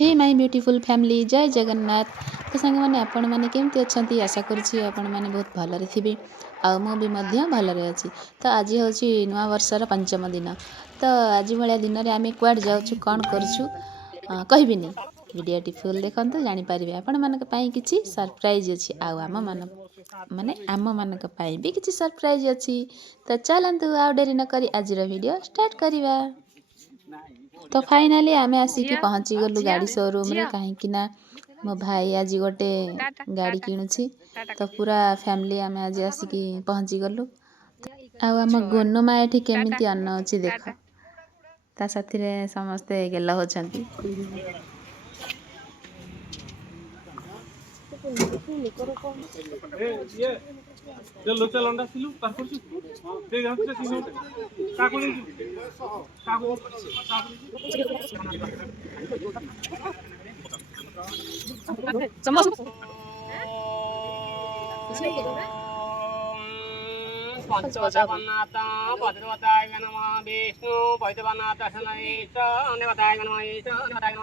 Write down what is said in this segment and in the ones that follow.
Hey my beautiful family जय जगन्नाथ। तो सांग मैंने आपण मैंने केमती अच्छा आशा करुँची आपण मैंने बहुत भलरे थे आदि भलरे अच्छी। तो आज हूँ नुआ वर्षर पंचम दिन। तो आज भाया दिन में आम कुआड जाऊँ कौन करुँ कहबिनी वीडियोटी फुल देखते जानीपर आपण मान कि सरप्राइज अच्छी आम मान माने आम मान भी किसी सरप्राइज अच्छी। तो चलतु आउ डेरी नक आज वीडियो स्टार्ट करवा। तो फाइनाली आम आसिक पहुँची गलु गाड़ी शोरूम रे कहीं मो भाई आज गोटे गाड़ी किणुची। तो पूरा फैमिली आम आज आसिक पहुँची गलु। आम गोनमा एठी केमिति अनौची देख ता साथी रे समस्ते गेल होचंती। पंचवटावन्नाथ भद्रवताय नमः विष्णु वैद्यवन्नाथ शनैश्च अन्यवताय नमः ईश अन्यवताय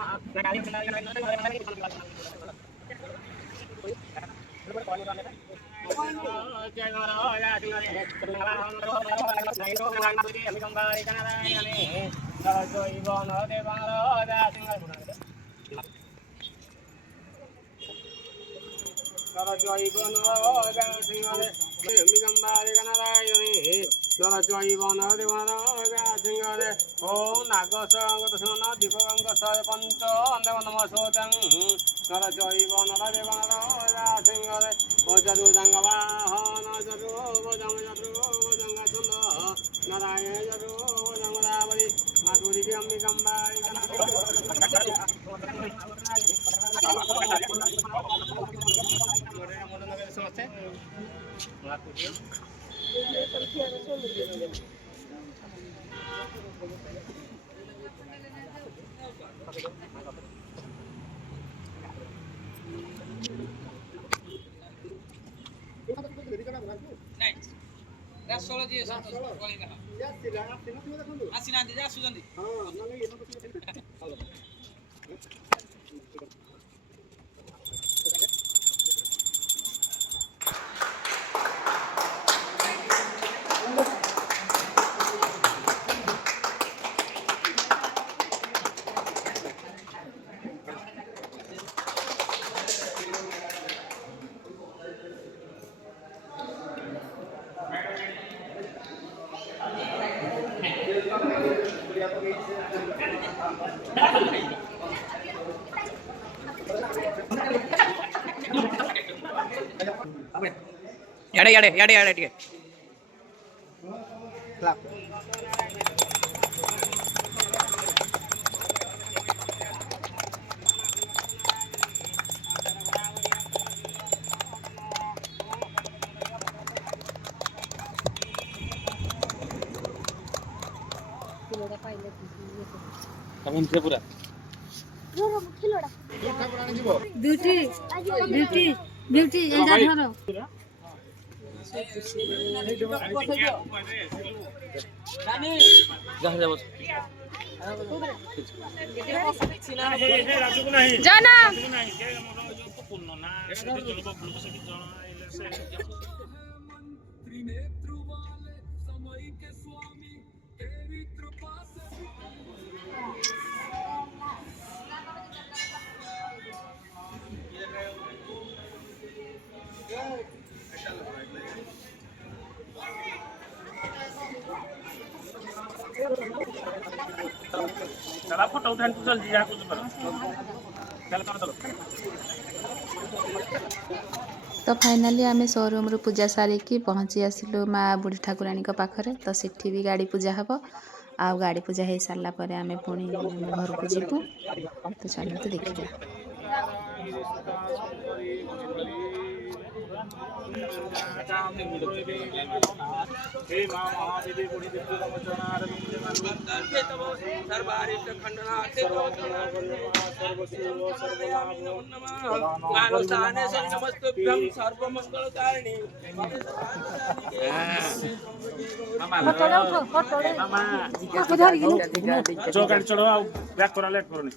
याडे याडे याडे याडे ठीक है। पूरा ब्यूटी ब्यूटी ब्यूटी एजा धरो जाना चला फोटो उठान चल जा कुछ पर चल कर दो। तो फाइनाली आम शोरूम रू पूजा सारिकी पहुँची आसिलु माँ बुढ़ी ठाकुराणी पाखरे। तो सेठी भी गाड़ी पूजा हम आ गाड़ी पूजा हो सारा पर आम पुणी घर को जीवु। तो चलते देखिए चौकाट चढ़ो बैक करा लेट करो।